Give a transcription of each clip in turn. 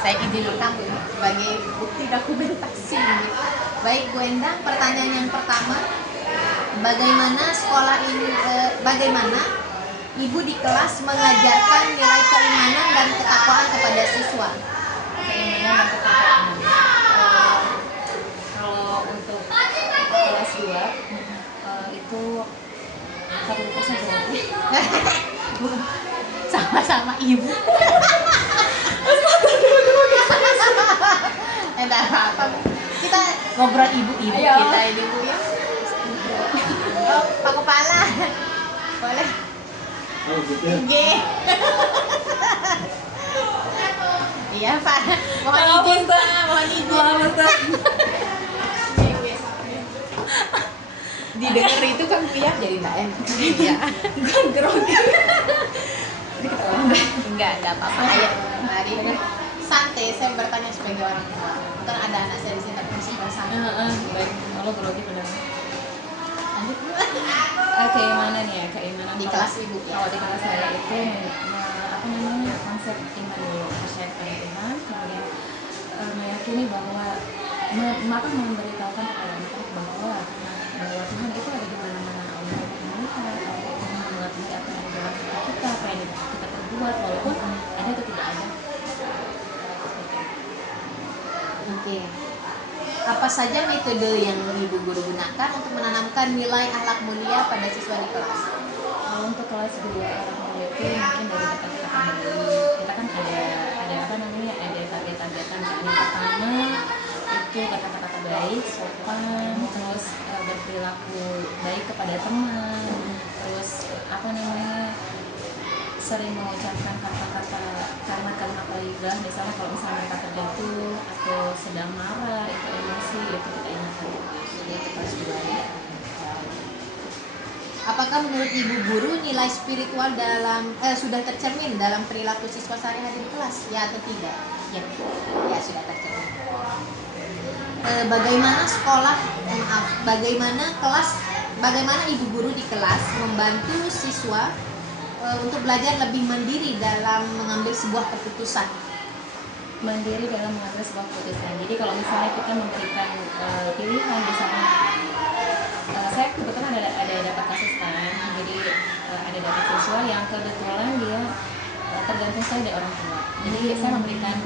Saya izin rekam ini sebagai bukti dokumentasi. Baik Bu Endang, pertanyaan yang pertama, bagaimana sekolah ini, bagaimana Ibu di kelas mengajarkan nilai keimanan dan ketakwaan kepada siswa? Keimanan dan ketakwaan. Kalau untuk kelas 2 itu satu lupa jawabnya. Sama-sama Ibu. Tidak apa-apa. Kita ngobrol ibu-ibu. Ayo. Kita ini Bu ya. Oh, Pak Kepala. Boleh. Oh gitu. G. Iya Pak. Mohon Maaf, izin Ustaz. Pak. Mohon izin. Maaf, Ustaz. Didengar itu kan pihak jadi nggak enak. Iya. Grogi. Enggak apa-apa. Ayo, mari. Santai, saya bertanya sebagai orang tua. Kan ada anak saya di sini tapi masih bersama. Baik, kalau grogi benar. Lanjut Bu. Keimanan ya, keimanan Di kelas Ibu ya. Kalau di kelas saya itu apa namanya, konsep iman dulu, percaya kepada Tuhan, kemudian meyakini bahwa maka memberitahukan kepada anak-anak bahwa Tuhan itu ada di mana-mana. Allah melihat, Allah mengetahui apa yang di dalam hati kita, apa yang kita perbuat, walaupun ada atau tidak ada. Oke. Apa saja metode yang Ibu guru gunakan untuk menanamkan nilai akhlak mulia pada siswa di kelas? Kalau untuk kelas 2 anak muda itu mungkin dari kata-kata dulu. Kita kan ada apa namanya, ada target-targetan. Yang pertama itu kata-kata baik, sopan, terus berperilaku baik kepada teman, terus apa namanya, sering mengucapkan kata-kata kalimat-kalimat thayyibah. Misalnya kalau misalnya mereka terjatuh atau sedang marah, itu emosi, itu kita ingatkan. Jadi itu kelas 2 ya. Apakah menurut Ibu guru nilai spiritual sudah tercermin dalam perilaku siswa sehari-hari di kelas? Ya atau tidak? Ya. Ya sudah tercermin. Bagaimana Ibu guru di kelas membantu siswa untuk belajar lebih mandiri dalam mengambil sebuah keputusan? Mandiri dalam mengambil sebuah keputusan. Jadi kalau misalnya kita memberikan pilihan di sana, saya kebetulan ada dapat kasus kan, jadi ada dapat siswa yang kebetulan dia tergantung saya dari orang tua. Jadi saya memberikan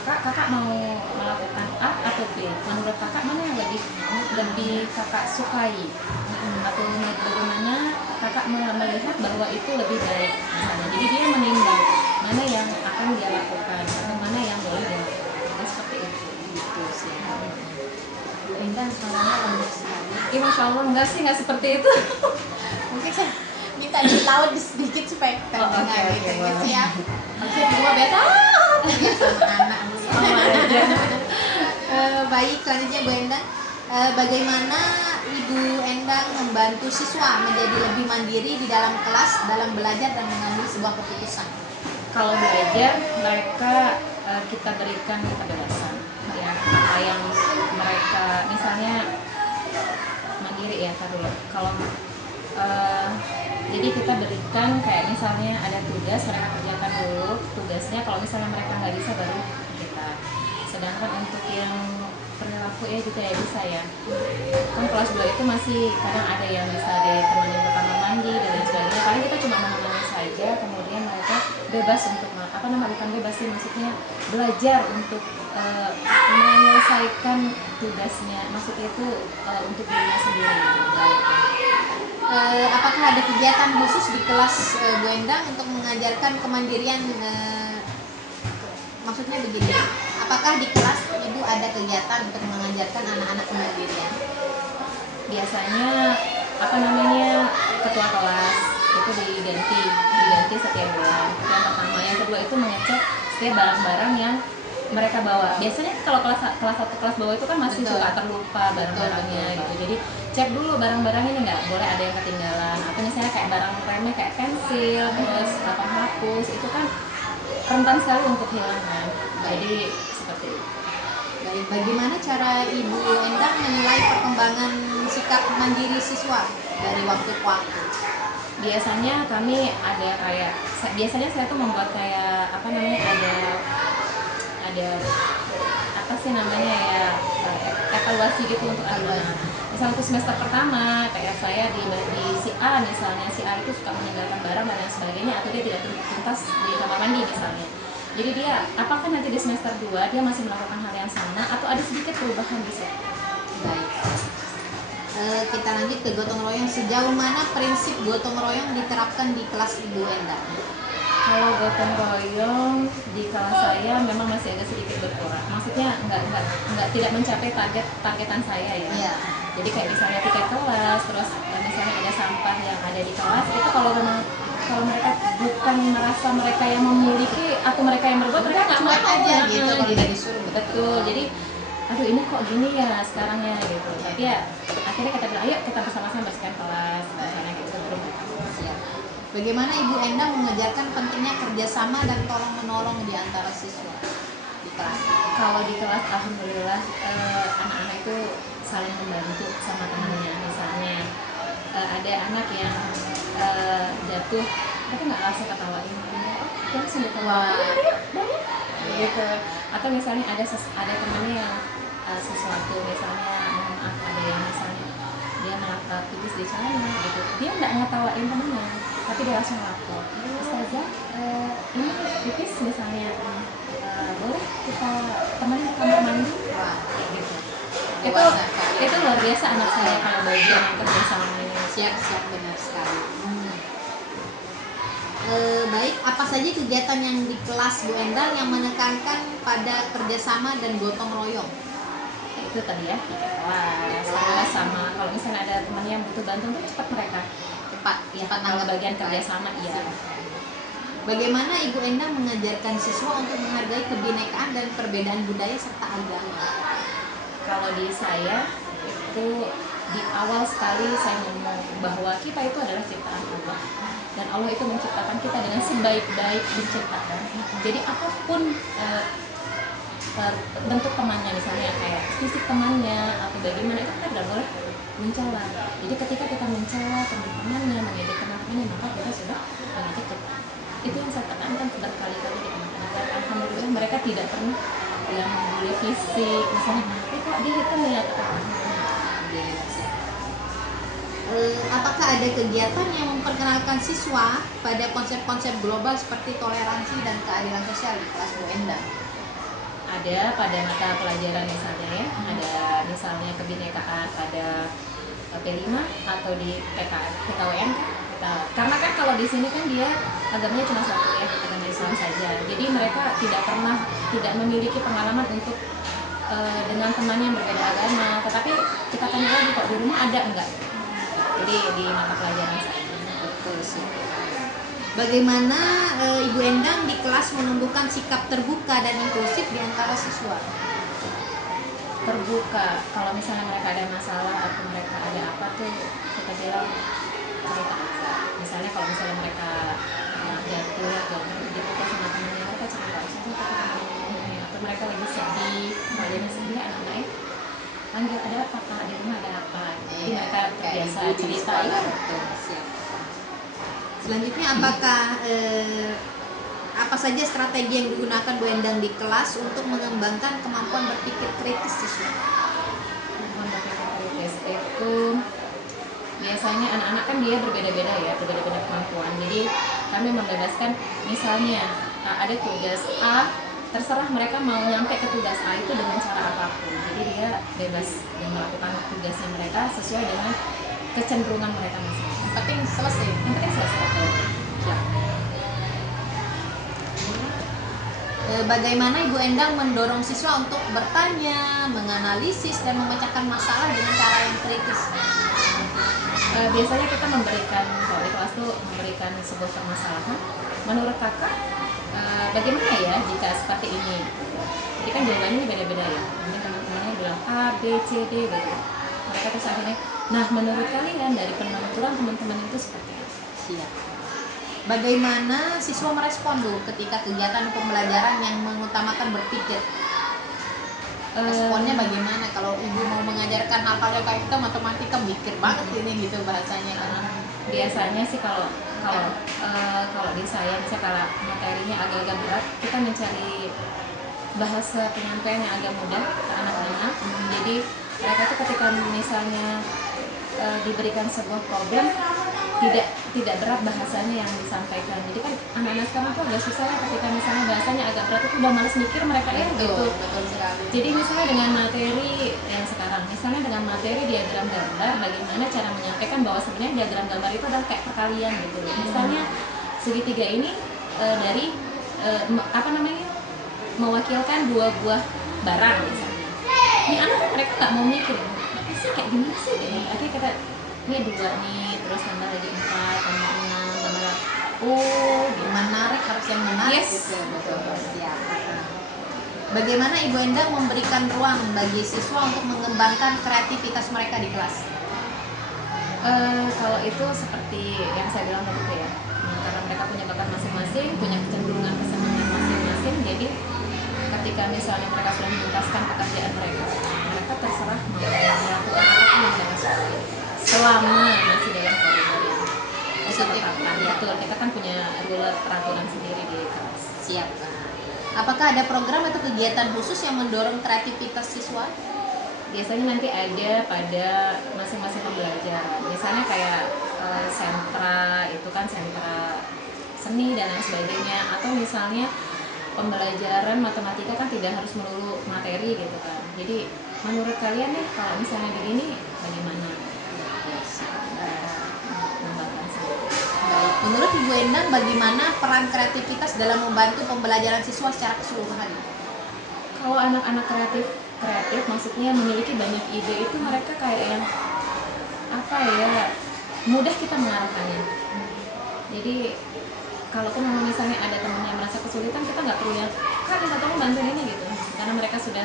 kakak mau melakukan A atau B. Menurut kakak mana yang lebih kakak sukai, atau bagaimana kakak melihat bahwa itu lebih baik misalnya. Jadi dia menimbang mana yang akan dia lakukan atau mana yang boleh dia lakukan. Jadi seperti itu. Gitu sih. Indah suaranya lembut sekali. Iya, Masya Allah, enggak seperti itu. Mungkin saya minta di laut sedikit supaya terdengar Oke, gitu. boleh. Siap. Oke, semua beta sama anak. Baik, selanjutnya Bu Endang. Bagaimana Ibu Endang membantu siswa menjadi lebih mandiri di dalam kelas dalam belajar dan mengambil sebuah keputusan? Kalau belajar, mereka kita berikan kebebasan. Ya, apa yang mereka misalnya mandiri ya, dulu. Kalau jadi kita berikan kayak misalnya ada tugas, mereka kerjakan dulu tugasnya. Kalau misalnya mereka nggak bisa, baru kita. Sedangkan untuk yang perilaku ya gitu ya bisa ya. Kan kelas 2 itu masih kadang ada yang bisa ditemani ke kamar mandi dan lain sebagainya. Paling kita cuma menemani saja, kemudian mereka bebas untuk bukan bebas sih, maksudnya belajar untuk menyelesaikan tugasnya. Maksudnya itu untuk dirinya sendiri. Apakah ada kegiatan khusus di kelas Bu Endang untuk mengajarkan kemandirian? Maksudnya begini, apakah di kelas Ibu ada kegiatan untuk mengajarkan anak-anak kemandirian? Biasanya ketua kelas itu diganti setiap bulan. Yang pertama, yang kedua itu mengecek setiap barang-barang yang mereka bawa. Biasanya kalau kelas 1 kelas bawah itu kan masih Betul. suka terlupa barang-barangnya gitu. Jadi cek dulu barang-barang ini nggak boleh ada yang ketinggalan. Atau misalnya kayak barang remeh kayak pensil, terus hapus, itu kan rentan sekali untuk hilang kan. Jadi seperti itu. Baik, bagaimana cara Ibu Endang menilai perkembangan sikap mandiri siswa dari waktu ke waktu? Biasanya kami ada kayak, biasanya saya tuh membuat kayak ada ada apa sih namanya ya, evaluasi gitu untuk anak. Misalnya untuk semester pertama kayak saya di si A misalnya, si A itu suka meninggalkan barang dan lain sebagainya, atau dia tidak tuntas di kamar mandi misalnya. Jadi dia apakah nanti di semester 2 dia masih melakukan hal yang sama atau ada sedikit perubahan di situ. Baik. Kita lanjut ke gotong royong. Sejauh mana prinsip gotong royong diterapkan di kelas Ibu Endang? Kalau gotong royong di kelas saya memang masih agak sedikit berkurang. Maksudnya nggak tidak mencapai targetan saya ya. Iya. Jadi kayak misalnya tiket kelas, terus misalnya ada sampah yang ada di kelas, itu kalau memang kalau mereka bukan merasa mereka yang memiliki atau mereka yang berbuat, mereka nggak Cuek mau aja gitu kalau jadi udah disuruh. betul. Jadi aduh ini kok gini ya sekarang ya gitu. Tapi ya akhirnya kita bilang ayo kita bersama-sama bersihkan kelas misalnya gitu. Siap. Bagaimana Ibu Endang mengajarkan pentingnya kerjasama dan tolong menolong di antara siswa di kelas? Kalau di kelas alhamdulillah anak-anak itu saling membantu sama temannya. Misalnya ada anak yang jatuh, mereka nggak langsung ketawain, oh langsung ketawa gitu. Atau misalnya ada temannya yang sesuatu, misalnya mohon maaf ada yang misalnya dia melakukan pipis di celana gitu, dia nggak ngetawain temennya tapi dia langsung lapor, Ustazah ini pipis misalnya, boleh kita temenin ke kamar mandi. Wah, Gitu. dewasa, Kak. Itu luar biasa anak saya kalau bagian yang kerjasama ini. Siap benar sekali. Baik, apa saja kegiatan yang di kelas Bu Endang yang menekankan pada kerjasama dan gotong royong? Itu tadi ya, kelas sama kalau misalnya ada teman yang butuh bantuan tuh cepat mereka. Cepat Kalau tanggap. bagian kerjasama iya. Bagaimana Ibu Endang mengajarkan siswa untuk menghargai kebinekaan dan perbedaan budaya serta agama? Kalau di saya itu di awal sekali saya ngomong bahwa kita itu adalah ciptaan Allah dan Allah itu menciptakan kita dengan sebaik-baik penciptaan. Jadi apapun bentuk temannya, misalnya kayak fisik temannya atau bagaimana, itu kita tidak boleh mencela. Jadi ketika kita mencela teman-temannya, mengejek teman-temannya, maka kita sudah mengejek Tuhan. Itu yang saya tekankan berkali-kali di anak-anak, dan alhamdulillah mereka tidak pernah yang membuli fisik, misalnya kok dia hitam ya, Apakah ada kegiatan yang memperkenalkan siswa pada konsep-konsep global seperti toleransi dan keadilan sosial di kelas Bu Endang? ada pada mata pelajaran misalnya ya, ada misalnya kebinekaan pada P5 atau di PKWN kan. Karena kan kalau di sini kan dia agamanya cuma satu ya, agama Islam saja. Jadi mereka tidak memiliki pengalaman untuk dengan temannya yang berbeda agama. Tetapi kita tanya lagi kok di rumah ada enggak? Jadi di mata pelajaran saya. Betul sih. Bagaimana Ibu Endang di kelas menumbuhkan sikap terbuka dan inklusif di antara siswa? Terbuka, kalau misalnya mereka ada masalah atau mereka ada apa tuh kita bilang cerita aja. Misalnya kalau misalnya mereka jatuh atau dipukul sama temannya, mereka cerita atau mereka lagi sedih, keluarganya sedih, anak-anaknya panggil ada apa kak, di rumah ada apa. Jadi mereka terbiasa cerita ya. Betul, siap. Selanjutnya apa saja strategi yang digunakan Bu Endang di kelas untuk mengembangkan kemampuan berpikir kritis siswa? Kemampuan berpikir kritis itu biasanya anak-anak kan dia berbeda-beda ya, berbeda-beda kemampuan. Jadi kami membebaskan misalnya ada tugas A, terserah mereka mau nyampe ke tugas A itu dengan cara apapun. Jadi dia bebas dan melakukan tugasnya mereka sesuai dengan kecenderungan mereka masing-masing. Yang penting selesai. Yang penting selesai. Bagaimana Ibu Endang mendorong siswa untuk bertanya, menganalisis, dan memecahkan masalah dengan cara yang kritis? Biasanya kita memberikan, kalau di kelas tuh memberikan sebuah permasalahan. Menurut kakak, bagaimana ya jika seperti ini? Jadi kan jawabannya beda-beda ya. Mungkin teman-temannya bilang A, B, C, D gitu. Mereka terus akhirnya, nah menurut kalian dari penuturan teman-teman itu seperti apa? Siap. Bagaimana siswa merespon dulu ketika kegiatan pembelajaran yang mengutamakan berpikir? Responnya bagaimana kalau ibu mau mengajarkan hal-hal yang kayak kita matematika mikir banget ini gitu bahasanya kan? Biasanya sih kalau di saya misalnya kalau materinya agak-agak berat, kita mencari bahasa penyampaian yang agak mudah ke anak-anak. Jadi mereka tuh ketika misalnya diberikan sebuah problem, tidak berat bahasanya yang disampaikan. Jadi kan anak-anak sekarang tuh agak susah ya ketika misalnya bahasanya agak berat, itu udah males mikir mereka ya gitu. Betul sekali. Jadi misalnya dengan materi yang sekarang, misalnya dengan materi diagram gambar, bagaimana cara menyampaikan bahwa sebenarnya diagram gambar itu adalah kayak perkalian gitu loh. Misalnya segitiga ini dari mewakilkan dua buah barang misalnya. Ini anak mereka nggak mau mikir, apa sih kayak gimana sih deh. Akhirnya kita ini 2 nih, terus tambah lagi 4, tambah 6, tambah lagi. Oh, Menarik, harus yang menarik. Yes. Gitu. Betul. Siap. Bagaimana Ibu Endang memberikan ruang bagi siswa untuk mengembangkan kreativitas mereka di kelas? Kalau itu seperti yang saya bilang tadi tuh ya, karena mereka punya bakat masing-masing, punya kecenderungan kesenangan masing-masing. Jadi ketika misalnya mereka sudah menuntaskan pekerjaan mereka terserah mau melakukan apapun yang mereka sukai, selama masih dalam koridor yang kita tetapkan. Betul, kita kan punya peraturan sendiri di kelas. Siap. Apakah ada program atau kegiatan khusus yang mendorong kreativitas siswa? Biasanya nanti ada pada masing-masing pembelajaran. Misalnya kayak sentra, itu kan sentra seni dan lain sebagainya. Atau misalnya pembelajaran matematika kan tidak harus melulu materi gitu kan. Jadi menurut kalian nih kalau misalnya begini bagaimana? Baik. Menurut Ibu Endang, bagaimana peran kreativitas dalam membantu pembelajaran siswa secara keseluruhan? Kalau anak-anak kreatif maksudnya memiliki banyak ide, itu mereka kayak yang mudah kita mengarahkannya. Jadi kalaupun misalnya ada teman yang merasa kesulitan, kita nggak perlu yang kak minta tolong bantuin ini gitu, karena mereka sudah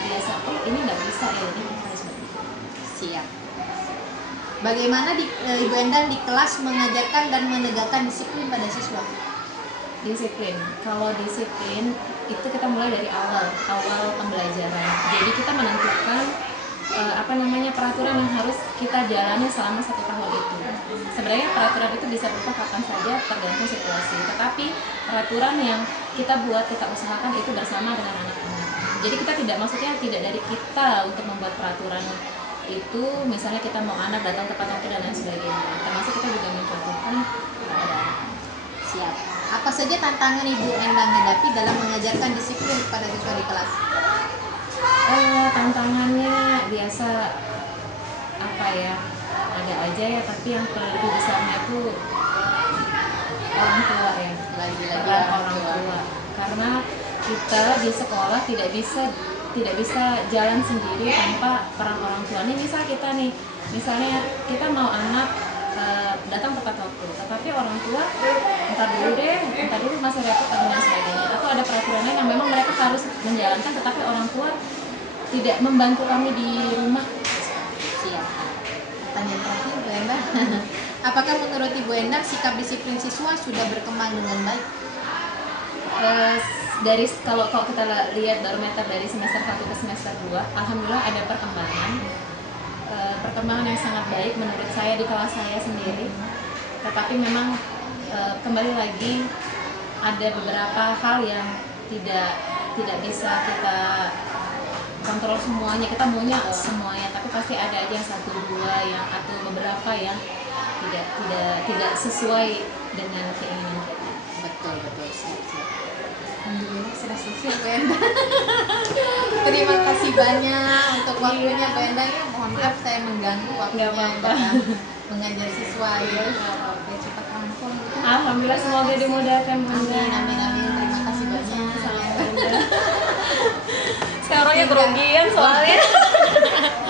biasa, ini nggak bisa ya, ini harus begitu. Siap. Bagaimana Ibu Endang di kelas mengajarkan dan menegakkan disiplin pada siswa? Disiplin. Kalau disiplin itu kita mulai dari awal pembelajaran. Jadi kita menentukan peraturan yang harus kita jalani selama 1 tahun itu. Sebenarnya peraturan itu bisa berubah kapan saja tergantung situasi. Tetapi peraturan yang kita buat, kita usahakan itu bersama dengan anak-anak. Jadi kita tidak dari kita untuk membuat peraturan itu. Misalnya kita mau anak datang tepat waktu dan lain sebagainya. Termasuk kita juga mencontohkan kepada anak. Siap. Apa saja tantangan Ibu Endang hadapi dalam mengajarkan disiplin kepada siswa di kelas? Tantangannya biasa ada aja ya, tapi yang lebih besarnya itu orang tua ya, Lagi-lagi orang tua. Karena kita di sekolah tidak bisa jalan sendiri tanpa peran orang tua. Nih misalnya kita mau anak datang tepat waktu, tetapi orang tua entar dulu masih repot dan lain sebagainya, atau ada peraturan lain yang memang mereka harus menjalankan, tetapi orang tua tidak membantu kami di rumah. Siap. Pertanyaan terakhir, Bu Endang. Apakah menurut Ibu Endang sikap disiplin siswa sudah berkembang dengan baik? Kalau kita lihat barometer dari semester 1 ke semester 2, alhamdulillah ada perkembangan yang sangat baik menurut saya di kelas saya sendiri. Tetapi memang kembali lagi ada beberapa hal yang tidak bisa kita kontrol semuanya. Kita maunya semuanya, tapi pasti ada aja yang 1-2 yang atau beberapa yang tidak sesuai dengan keinginan kita. Betul. Siap. Alhamdulillah sudah selesai, Bu Endang. Terima kasih banyak untuk waktunya, Bu Endang. Ya, mohon maaf saya mengganggu waktunya dalam mengajar siswa ya. Cepat rampung. Alhamdulillah, semoga dimudahkan, Bunda. Amin. Terima kasih banyak. Sekarang orangnya kerugian soalnya.